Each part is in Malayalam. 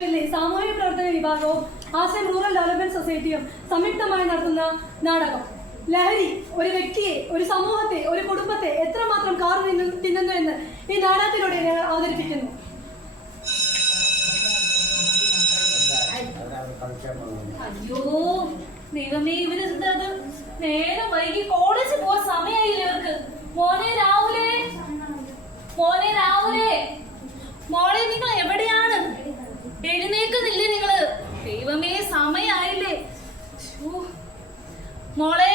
സാമൂഹിക പ്രവർത്തന വിഭാഗവും ആശയം റൂറൽ ഡെവലപ്മെന്റ് സൊസൈറ്റിയും സംയുക്തമായി നടത്തുന്ന നാടകം ലഹരി ഒരു വ്യക്തിയെ, ഒരു സമൂഹത്തെ, ഒരു കുടുംബത്തെ എത്രമാത്രം കാർ തിന്നുന്നു എന്ന് ഈ നാടകത്തിലൂടെ ഞങ്ങൾ അവതരിപ്പിക്കുന്നു. അയ്യോ ദൈവമേ, ഇവര് നേരം വൈകി കോളേജിൽ പോവാൻ സമയമായില്ലേ ഇവർക്ക്. മോനെ രാഹുലേ, മോനെ രാഹുലേ, മോളെ നിങ്ങൾ എവിടെയാണ്? എഴുന്നേക്കുന്നില്ലേ നിങ്ങള്? ദൈവമേ സമയായില്ലേ. മോളെ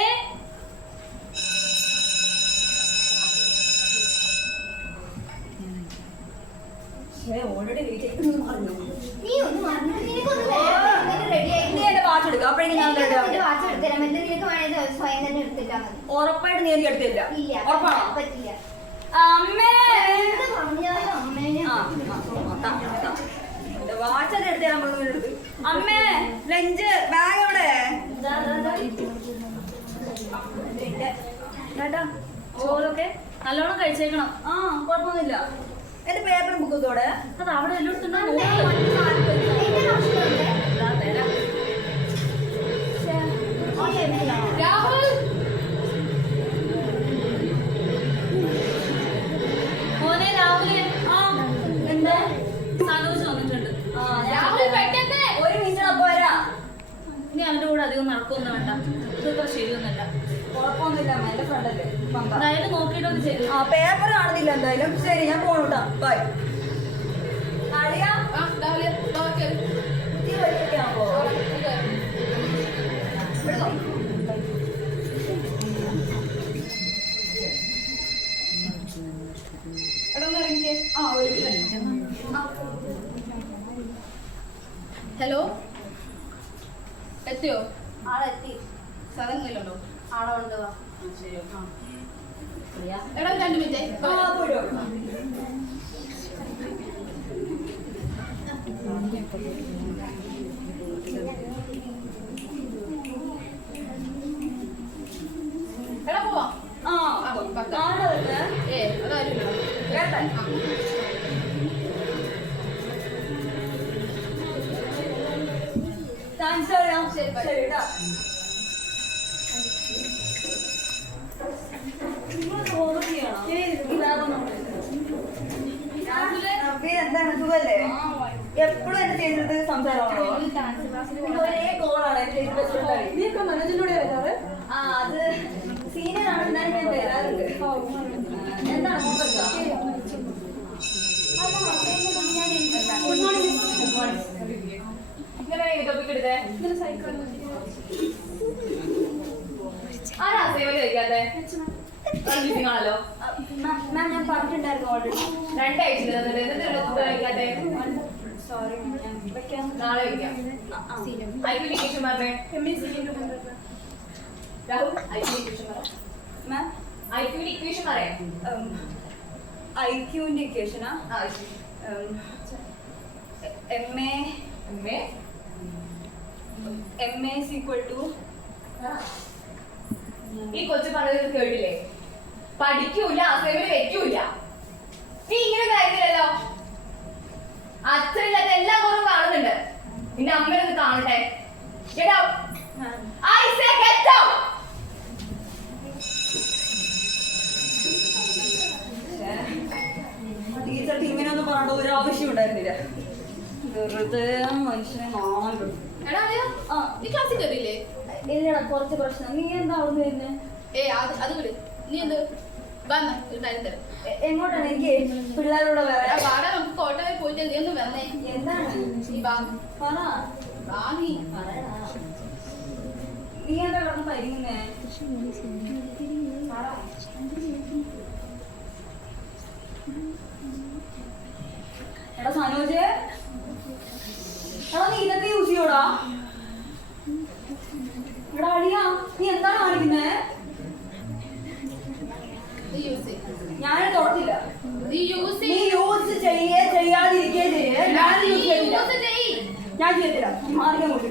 ഓൾറെഡി വെയിറ്റ് ഉറപ്പായിട്ട് നീ എനിക്ക് എടുത്തില്ല. ഉറപ്പാണോ? പറ്റില്ല. അമ്മേ വാച്ചൊക്കെ എടുത്ത് തരാൻ പറഞ്ഞു. അമ്മേ ലഞ്ച് ബാഗ് എവിടെ? ചേട്ടാ ചോറൊക്കെ നല്ലോണം കഴിച്ചേക്കണം. ആ കുഴപ്പമൊന്നുമില്ല. എന്റെ പേപ്പർ ബുക്കത്തോടെ അത് അവിടെ എല്ലായിടത്തും രാഹുൽ. മോനെ രാഹുല്. ആ എന്താ? സനോജ് വന്നിട്ടുണ്ട്. ഒരു മിനിറ്റ് പോരാ. ഇനി അവന്റെ കൂടെ അധികം നടക്കൊന്നും വേണ്ട. ഇതൊക്കെ ശരിയൊന്നുമല്ല. കുഴപ്പമൊന്നുമില്ല. എന്റെ ഫ്രണ്ടല്ലേ. എന്തായാലും നോക്കിയിട്ടൊന്ന് ചെയ്തു. ആ പേപ്പർ കാണുന്നില്ല എന്തായാലും. ശരി ഞാൻ പോണൂട്ടാ. ബൈ. ഹലോ, എത്തിയോ? ആളെത്തി. സ്ഥലങ്ങളിലുണ്ടോ? ആളെ ഉണ്ട്. ശരിയോ? എടാ 2 മിനിറ്റ്. എടാ പോവാ. എന്താണ് സുഖല്ലേ? എപ്പോഴും എന്നെ ചെയ്തിട്ട് സംസാരമാണോ? ഒരേ കോളാണ്. നീയൊക്കെ മനോജിലൂടെ വരാറ്? ആ അത് സീനിയറാണ്. എന്നാലും ഞാൻ വരാറുണ്ട്. എന്താണ് ഗുഡ് മോർണിംഗ്. ആരാ സേവന കഴിക്കാതെ? ആണല്ലോ. മാം ഞാൻ പറഞ്ഞിട്ടുണ്ടായിരുന്നു ഓൾറെഡി. 2 കഴിക്കാതെ. സോറി നാളെ വയ്ക്കാം. ഐക്യൂനിക്കേഷൻ പറഞ്ഞേ. രാഹുൽ ഐക്യൂനിക്കേഷൻ പറ. മാം ഐക്യൂനിക്കേഷൻ പറയാം. ഐക്യൂന്റെ ഇക്വേഷനാ? MA is equal to ഈ കൊച്ചു പറഞ്ഞത് കേട്ടില്ലേ? പഠിക്കൂല, അസൈൻമെന്റ് വെക്കൂല. നീ ഇങ്ങനെ കാര്യമില്ലല്ലോ. അച്ഛനില്ലാത്ത എല്ലാ കുറവും കാണുന്നുണ്ട്. നിന്റെ അമ്മയൊന്ന് കാണട്ടെ. Get out. I say get out. ടീച്ചർക്ക് ഇങ്ങനെയൊന്നും പറഞ്ഞിട്ട് ഒരു ആവശ്യം ഉണ്ടായിരുന്നില്ല. വെറുതെ മനുഷ്യനെ കാണുള്ളൂ. നീ ക്ലാസ്സിൽ കയറിയില്ലേ? ഇല്ലടാ കുറച്ച് പ്രശ്നം. നീ എന്താ അവിടെ വരുന്നത്? അത് വിട്. നീ എന്ത് വന്ന ഒരു കാര്യം തരാം. എങ്ങോട്ടാണ്? എനിക്ക് പിള്ളേരോട് വേറെ വാടാ, നമുക്ക് കോട്ടയം പോയിട്ട് നീ ഒന്ന് വന്നേ. എന്താണ്? നീ എന്താ കിടന്ന് പരിങ്ങുന്നേ? എടാ സനോജ്, എടാ നീ ഇതൊക്കെ യൂസ് ചെയ്യോടാ? എടാ അടിയാ, നീ എന്താണ് കാണിക്കുന്നേ? ഞാനത് തൊടത്തില്ല. നീ യൂസ് ചെയ്യാതിരിക്കേ ചെയ്യേ. ഞാൻ ചെയ്യത്തില്ല. മാറിയാ കൊണ്ട്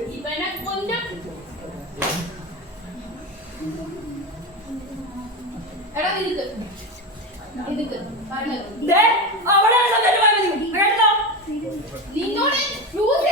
എടാ നിനക്ക് അവിടെ നിന്നോട് യൂസ്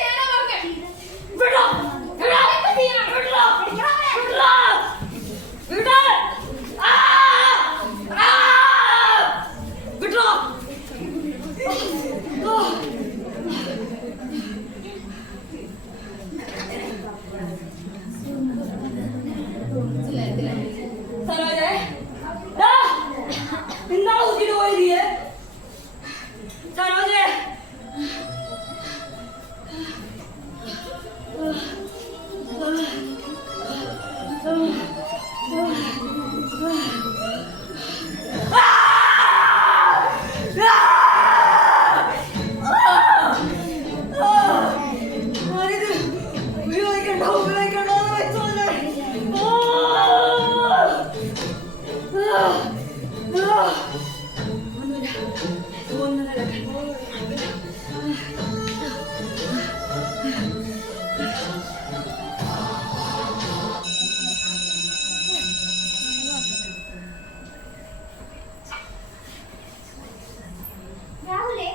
രാഹുലേ,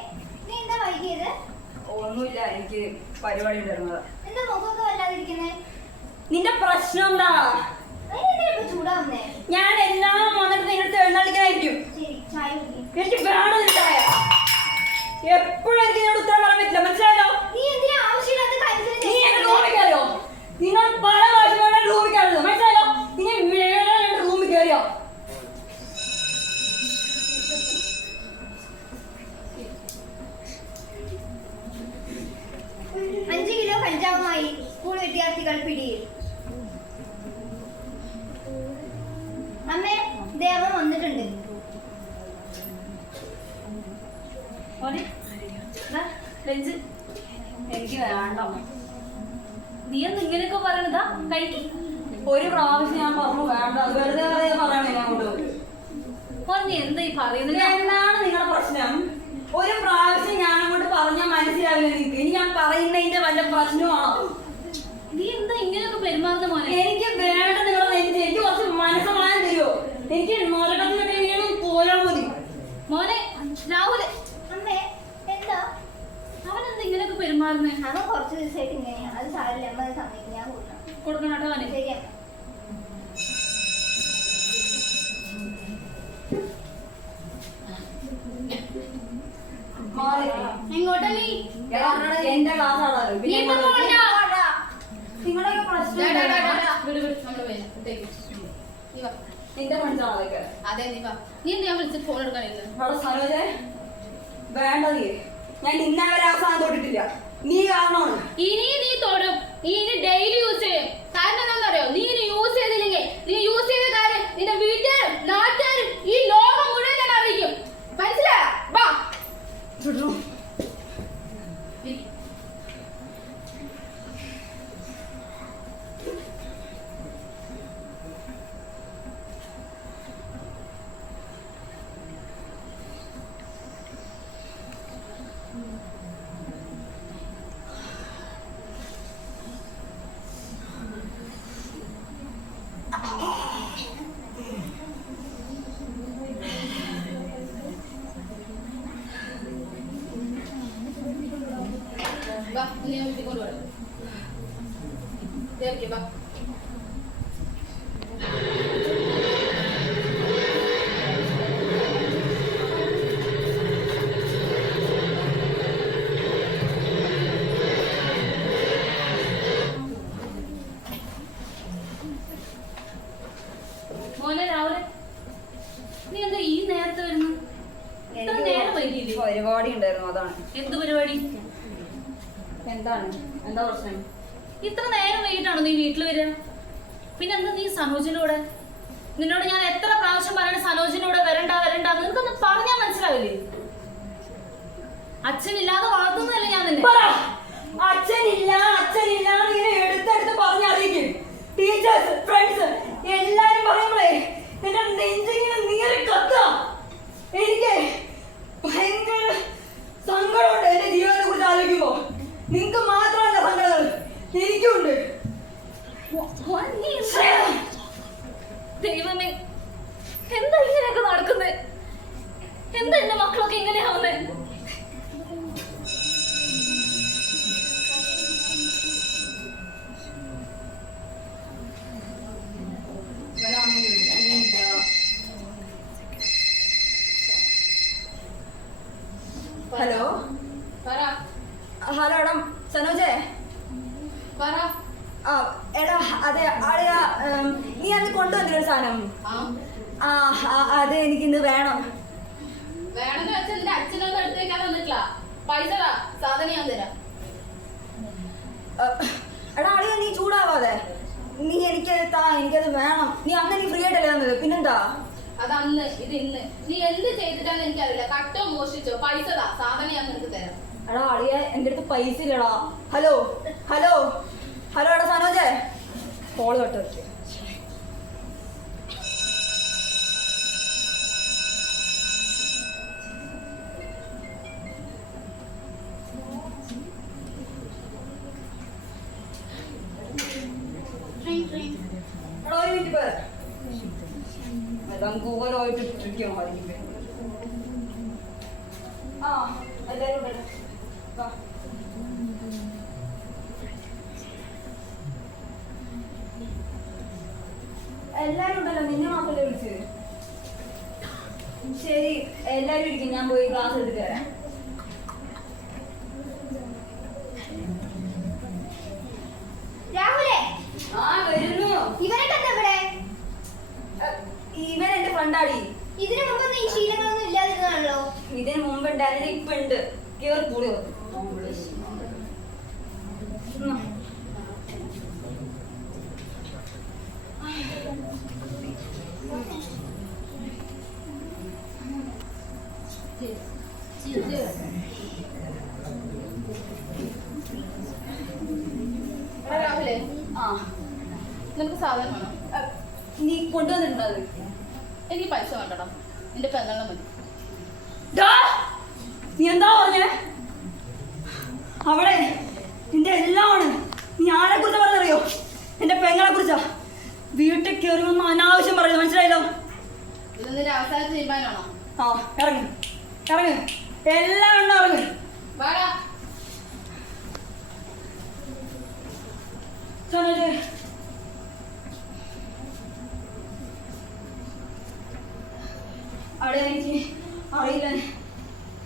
നീ എന്താ വൈകിയത്? ഒന്നുമില്ല, എനിക്ക് പരിപാടി ഉണ്ടായിരുന്നത്. എന്താ മുഖമൊക്കെ വല്ലാതിരിക്കുന്നേ? നിന്റെ പ്രശ്നം എന്താ? അതിനെന്തിനാ ഇപ്പൊ ചൂടാവുന്നേ? ഞാൻ എല്ലാം വന്നിട്ട് നിങ്ങളുടെ എഴുന്നള്ളിക്കാനായിരിക്കും. ശരി, ചായ കുടിക്ക്. എനിക്ക് വേണം ഒരു ചായ. എപ്പോഴും എനിക്ക് നിന്നോട് ഉത്തരം പറയാൻ പറ്റില്ല, മനസ്സിലായല്ലോ? നീ എന്തിനാ ആവശ്യമില്ലാത്ത കാര്യത്തിന് നീ എന്നെ റൂമിൽ കയറിയോ? നിങ്ങൾ പല ഭാഷകളുടെ റൂമിൽ കയറുന്നത് മനസ്സിലായല്ലോ? നീ വേറെ റൂമിൽ കയറിയോ? 5 കിലോ കഞ്ചാവുമായി സ്കൂൾ വിദ്യാർത്ഥികൾ പിടിയിൽ. അമ്മേ, ദേവൻ വന്നിട്ടുണ്ട്. എനിക്ക് വേണ്ട. നീ എന്താ ഇങ്ങനെയൊക്കെ പറയണതാ? കഴിക്ക്. ഒരു പ്രാവശ്യം ഞാൻ പറഞ്ഞു വേണ്ട, വെറുതെ പറയണേ അങ്ങോട്ട്. നീ എന്താ ഈ പറയുന്നത്? എന്താണ് നിങ്ങളുടെ പ്രശ്നം? ഒരു പ്രാവശ്യം ഞാൻ അങ്ങോട്ട് പറഞ്ഞാൽ മനസ്സിലാവില്ല നിങ്ങൾക്ക്. ഇനി ഞാൻ പറയുന്നതിന്റെ വല്ല പ്രശ്നമാണോ? നീ എന്താ ഇങ്ങനെയൊക്കെ പെരുമാറുന്ന മോനെ? എനിക്ക് വേണ്ട നിങ്ങളുടെ എനിക്ക് കുറച്ച് മനസ്സമാനം തരുമോ? എനിക്ക് മോലകത്തിനൊക്കെ ഇങ്ങനെ പോയാൽ മതി. മോനെ രാഹുല്, അമ്മേ, എന്താ? അവനെന്താ ഇങ്ങനെയൊക്കെ പെരുമാറുന്നേ? അവൻ കുറച്ച് ദിവസമായിട്ട് ഇങ്ങനെയാണ്. അത് സാരില്ല, അമ്മ അത് സമ്മതിക്കും. ഞാൻ കൊടുക്കണം കേട്ടോ അവനെ. ശരി അമ്മ. എങ്ങോട്ടാ നീ? എന്റെ ക്ലാസ്സാണല്ലോ. നീ ഇപ്പൊ പോകണ്ട. നിങ്ങളൊക്കെ പ്രശ്നം നിന്റെ ഫ്രണ്ട്സാണോ അതൊക്കെ? അതെ നീ വാ. നീ എന്ത് ഞാൻ വിളിച്ചിട്ട് ഫോൺ എടുക്കാനില്ല? അവിടെ സരോജെ വേണ്ട, നീ ഞാൻ ഇന്നവരെ ആ സാധനം തൊട്ടിട്ടില്ല. നീ കാരണമാണ്. ഇനി നീ തൊടും. ഇനി ഡെയിലി യൂസ് ചെയ്യും. കാരണം എന്താണെന്നറിയോ? നീ ഇനി യൂസ് ചെയ്തില്ലെങ്കിൽ നീ യൂസ് ചെയ്ത കാര്യം നിന്റെ വീട്ടുകാരും നാട്ടുകാരും ഈ ലോകം മുഴുവൻ ഞാൻ അറിയിക്കും. മനസ്സിലായോ? വാ. വാ, നീ ഞാൻ വീട്ടിൽ കൊണ്ടുപോകാം. വാ. മോനെ രാവിലെ നീ എന്താ ഈ നേരത്തെ വരുന്നു? ഇത്ര നേരം വൈകിയില്ലേ? പരിപാടി ഉണ്ടായിരുന്നു, അതാണ്. എന്ത് പരിപാടി? എന്താണ്? എന്താ പ്രശ്നം? ഇത്ര നേരം വൈകിട്ടാണോ നീ വീട്ടിൽ വരിക? പിന്നെ എന്താ നീ സനോജിന്റെ കൂടെ? നിന്നോട് ഞാൻ എത്ര പ്രാവശ്യം പറയണ സനോജിന്റെ കൂടെ വരണ്ട വരണ്ട, നിനക്കൊന്ന് പറഞ്ഞാൽ മനസ്സിലാവില്ലേ? അച്ഛനില്ലാതെ വളർത്തുന്നതല്ലേ ഞാൻ നിന്നെ. അച്ഛനില്ല ഇങ്ങനെ എടുത്തെടുത്ത് പറഞ്ഞറിയിക്കും. ടീച്ചേഴ്സ്, ഫ്രണ്ട്സ് എല്ലാരും പറയുമ്പോഴേ എന്റെ നെഞ്ചിങ്ങനെ നീറി കത്ത. എനിക്ക് ഭയങ്കര സങ്കടമുണ്ട് എന്റെ ജീവിതത്തെ കുറിച്ച് ആലോചിക്കുമ്പോ. നിങ്ങക്ക് മാത്രമല്ല സങ്കടങ്ങൾ, എനിക്കുണ്ട്. ദൈവമേ, എന്താ ഇങ്ങനെയൊക്കെ നടക്കുന്നത്? എന്താ എന്റെ മക്കളൊക്കെ ഇങ്ങനെയാവുന്നേ? ഹലോ ഹലോ എടാ സനോജേ. എടാ അതെ ആളിയാ, നീ അന്ന് കൊണ്ടുവന്നില്ലൊരു സാധനം. അതെ എനിക്കിന്ന് വേണം. വേണമെന്ന് വെച്ചാൽ നിന്റെ അച്ഛനൊന്നും എടുത്ത് വെക്കാൻ വന്നിട്ടില്ല. പൈസ സാധനം ഞാൻ തരാം. എടാ ആളിയാ നീ ചൂടാവാതെ, നീ എനിക്കത് താ, എനിക്കത് വേണം. നീ അന്ന് നീ ഫ്രീ ആയിട്ടല്ലേ തന്നത്, പിന്നെന്താ? അതന്ന് ഇത് ഇന്ന് നീ എന്ത് ചെയ്തിട്ടാന്ന് എനിക്കറിയില്ല. കട്ടോ മോഷിച്ചോ, പൈസ സാധനം ഞാൻ നിനക്ക് തരാം. എടാ ആളിയെ എന്റെ അടുത്ത് പൈസ ഇല്ലടാ. ഹലോ ഹലോ ഹലോ എടാ സനോജേ, കോള് തൊട്ട് വെച്ചു. എടാ ഒരു മിനിറ്റ് പേര് ഗൂഗിളായിട്ട് ഇട്ടിരിക്കണം. ആ എല്ലാവരും ഉണ്ടല്ലോ. എല്ലാരും ഉണ്ടല്ലോ, നിന്നെ മാത്രമല്ലേ വിളിച്ചത്? ശരി, എല്ലാരും ഇരിക്കും, ഞാൻ പോയി ക്ലാസ് എടുത്തിട്ട് വരാം. രാഹുലേ, ആ വരുന്നു. ഇവരൊക്കെ എന്താ ഇവിടെ? ഇവൻ എന്റെ ഫ്രണ്ടാടി. ഇതിനു മുമ്പ് ഈ ശീലങ്ങളൊന്നും ഇല്ലാതിരുന്നാണല്ലോ. ഇതിന് മുമ്പ് ഉണ്ടായിരുന്നത് ഇപ്പൊ ഉണ്ട്. കേറി കൂടി രാഹുലേ, ആ നിനക്ക് സാധനം വേണം? നീ കൊണ്ടുവന്നിട്ടുണ്ടോ അത്? എനിക്ക് പൈസ വേണ്ടടാ, നിന്റെ പെങ്ങളെ മതി. നീ എന്താ പറഞ്ഞേ? അവിടെ നിന്റെ എല്ലാമാണ്. നീ ആരെ കുറിച്ചാ പറഞ്ഞറിയോ? എന്റെ പെങ്ങളെ കുറിച്ചാ. വീട്ടിൽ കയറി വന്ന് അനാവശ്യം പറയുന്നു, മനസ്സിലായല്ലോ? ഇത് നിന്റെ അവസാന തീരുമാനമാണോ? ആ ഇറങ്ങ് ഇറങ്ങ്, എല്ലാം ഉണ്ടോ ഇറങ്ങ്. വാടാ. അവിടെ എനിക്ക് അറിയില്ല,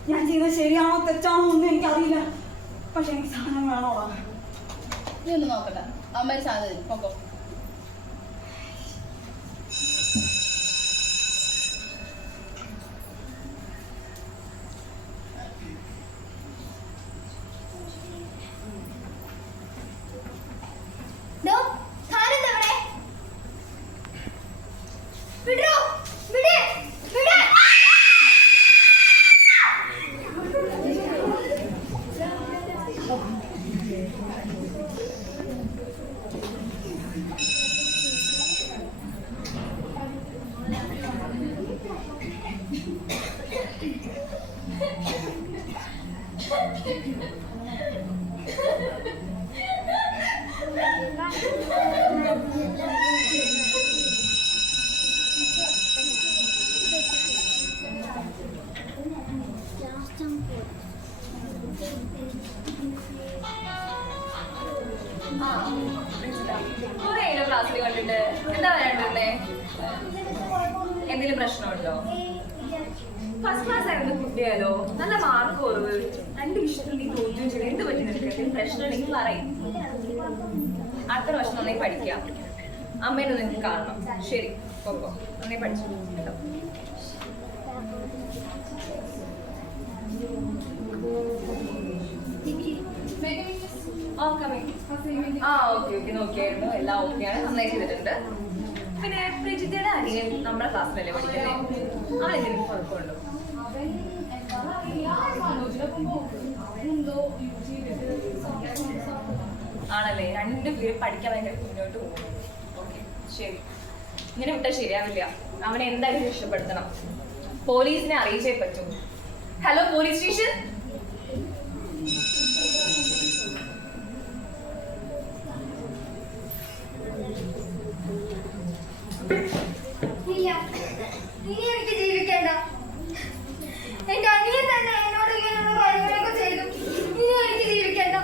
ഞാൻ ചെയ്യുന്നത് ശരിയാണോ തെറ്റാണോ ഒന്നും എനിക്കറിയില്ല. പക്ഷെ എനിക്ക് സാധനം വേണോടാ. നീ ഒന്നും നോക്കണ്ട, അമ്മ സാധനം തരും. പൊക്കോ. ക്ലാസ്സിൽ കണ്ടിട്ട് എന്താ വേണ്ടേ? എന്തെങ്കിലും പ്രശ്നമുണ്ടോ? ഫസ്റ്റ് ക്ലാസ് ആയിരുന്നു കുട്ടിയാലോ, നല്ല മാർക്ക് കുറവ്, എന്റെ ഇഷ്ടത്തിൽ നീ തോന്നുകയും ചെയ്തു. എന്ത് പറ്റി നിനക്ക്? എന്തെങ്കിലും പ്രശ്നം ഉണ്ടെങ്കിൽ പറയും. അടുത്ത പ്രശ്നം നന്നായി പഠിക്കാം. അമ്മേനെ നിനക്ക് കാണണം. ശരി, പോക്കോ, നന്നായി പഠിച്ചു കേട്ടോ. ആ ഓക്കെ ഓക്കെ, നോക്കിയായിരുന്നു, എല്ലാം ഓക്കെയാണ്, നന്നായി ചെയ്തിട്ടുണ്ട്. പിന്നെ പ്രജിതയുടെ അനിയൻ നമ്മുടെ ക്ലാസ്സിലല്ലേ പഠിക്കുന്നത്? അവനെന്തെങ്കിലും കുഴപ്പമുണ്ടോ? ആണല്ലേ, രണ്ടുപേരും പഠിക്കാൻ ഭയങ്കര മുന്നോട്ട് പോകും. ഓക്കെ ശരി, ഇങ്ങനെ വിട്ടാൽ ശരിയാവില്ല. അവനെ എന്തായാലും രക്ഷപ്പെടുത്തണം. പോലീസിനെ അറിയിച്ചേ പറ്റൂ. Hello police station. ഇല്ല, ഇനി എനിക്ക് ജീവിക്കണ്ട. എന്റെ അനിയൻ തന്നെ എന്നോട് ഇങ്ങനെയുള്ള കാര്യങ്ങളൊക്കെ ചെയ്തു. ഇനി എനിക്ക് ജീവിക്കണ്ട.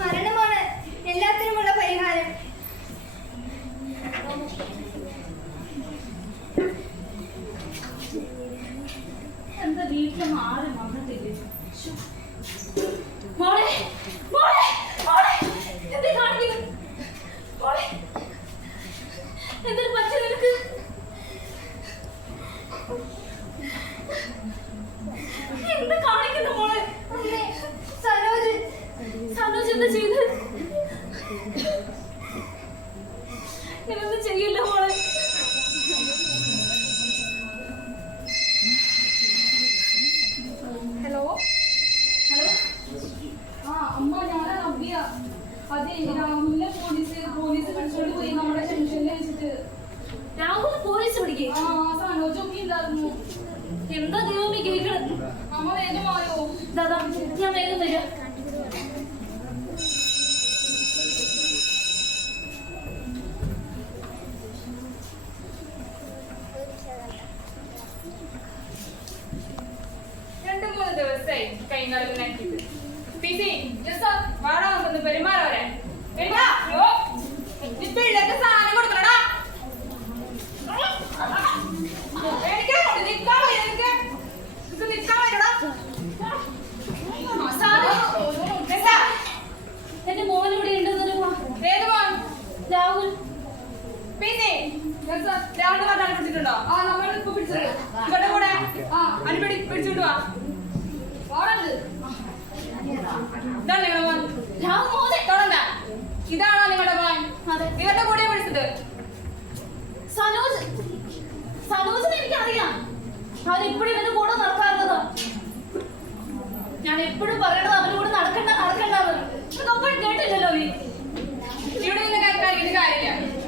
മരണമാണ് എല്ലാത്തിനുമുള്ള പരിഹാരം. എന്താ വീട്ടിൽ മാറി വന്നിട്ടില്ലേ? മോളെ മോളെ മോളെ എന്താ കാണിക്കുന്നത്? മോളെ എന്തൊരു പച്ച നിനക്ക്? എന്താ കാണിക്കുന്നു മോളെ? സനോജ് സനോജ് എന്താ ചെയ്ത്? ഞാനൊന്നും ചെയ്യില്ല മോളെ. വരിക. രണ്ട് മൂന്ന് ദിവസമായി കൈകാലം നോക്കിയിട്ട് വാടാ ഒന്ന് പെരുമാറവരെ പിള്ളേർക്ക് സാധനം കൊടുക്കണടാ. എന്റെ മോൻ ഇവിടെ ഉണ്ടെന്നല്ലോ. ഏത് മോൻ? രാഹുൽ. രാവിലെ പറഞ്ഞാൽ പിടിച്ചിട്ടുണ്ടോ? ആ നമ്മൾ ഇപ്പൊ പിടിച്ചത് ഇവരുടെ കൂടെ അനുപടി പിടിച്ചോണ്ട് വാ. ഇതാണ് നിങ്ങളുടെ മോൻ. രാഹുൽ മോനെ. തുടങ്ങ. ഇതാണോ നിങ്ങളുടെ മോൻ? അതെ. ഇവരുടെ കൂടെ പിടിച്ചത് സനോജ്. സനോജിനെ എനിക്കറിയാം. അവൻ എപ്പോഴും ഇവന്റെ കൂടെ നടക്കാറുള്ളതാ. ഞാൻ എപ്പോഴും പറയണത് അവന്റെ കൂടെ നടക്കണ്ടെന്ന്. ഇതൊന്നും കേട്ടില്ലല്ലോ നീ. ഇവിടെ നിന്ന് കാര്യമില്ല.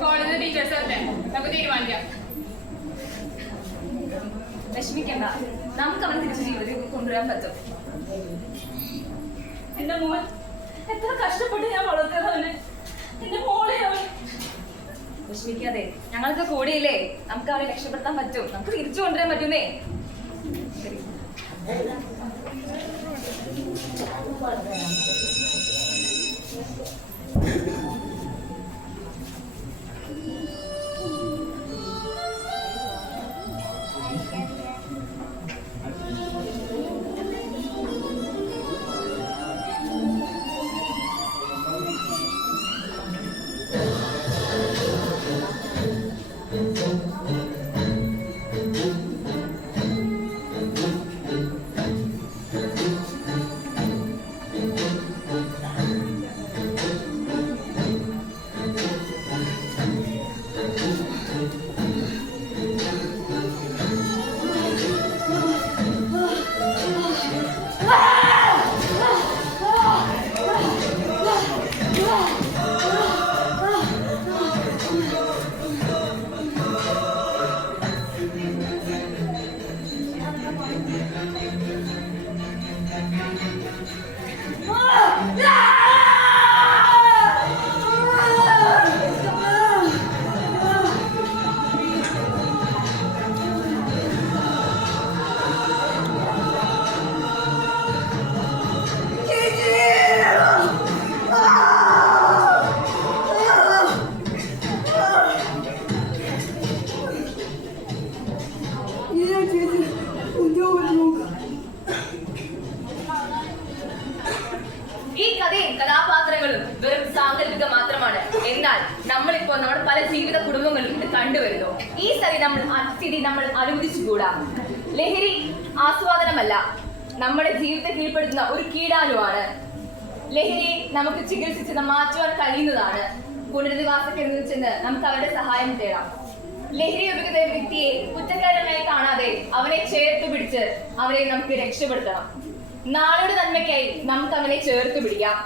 കോളേജിലെ ടീച്ചേഴ്സ് ഒക്കെ നമുക്ക് തീരുമാനിക്കാം. വിഷമിക്കണ്ട, നമുക്ക് അവൻ തിരിച്ചു ജീവിതത്തിൽ കൊണ്ടുവരാൻ പറ്റും. എന്റെ മോൻ എത്ര കഷ്ടപ്പെട്ട് ഞാൻ വളർത്തുന്നവന്. എന്റെ മോളെ അവൻ. വിഷമിക്കാതെ, ഞങ്ങൾക്ക് കൂടിയില്ലേ, നമുക്ക് അവരെ രക്ഷപ്പെടുത്താൻ പറ്റും. നമുക്ക് തിരിച്ചു കൊണ്ടുവരാൻ പറ്റുന്നേ. ശരി. കഥാപാത്രങ്ങളും വെറും സാങ്കല്പിക മാത്രമാണ്. എന്നാൽ നമ്മളിപ്പോൾ നമ്മുടെ പല ജീവിത കുടുംബങ്ങളും ഇത് കണ്ടുവരുന്നു. ഈ സ്ഥിതി നമ്മൾ അനുവദിച്ചുകൂടാ. ലഹരി ആസ്വാദനമല്ല, നമ്മുടെ ജീവിതത്തെ കീഴ്പ്പെടുത്തുന്ന ഒരു കീടാണുവാണ്. ലഹരി നമുക്ക് ചികിത്സിച്ച് മാറ്റുവാൻ കഴിയുന്നതാണ്. പുനരധിവാസ കേന്ദ്രത്തിൽ ചെന്ന് നമുക്ക് അവരുടെ സഹായം തേടാം. ലഹരി ഉപയോഗിക്കുന്ന വ്യക്തിയെ കുറ്റക്കാരനായി കാണാതെ അവനെ ചേർത്ത് പിടിച്ച് അവരെ നമുക്ക് രക്ഷപ്പെടുത്തണം. നാളെയുടെ നന്മയ്ക്കായി നമുക്ക് അവനെ ചേർത്ത് പിടിക്കാം.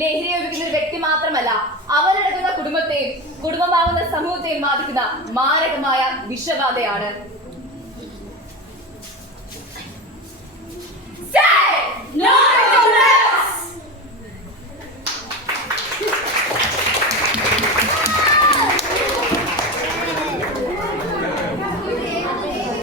ലഹരി ഉപയോഗിക്കുന്ന ഒരു വ്യക്തി മാത്രമല്ല, അവരടങ്ങുന്ന കുടുംബത്തെയും കുടുംബമാകുന്ന സമൂഹത്തെയും ബാധിക്കുന്ന മാരകമായ വിഷബാധയാണ്. Say no to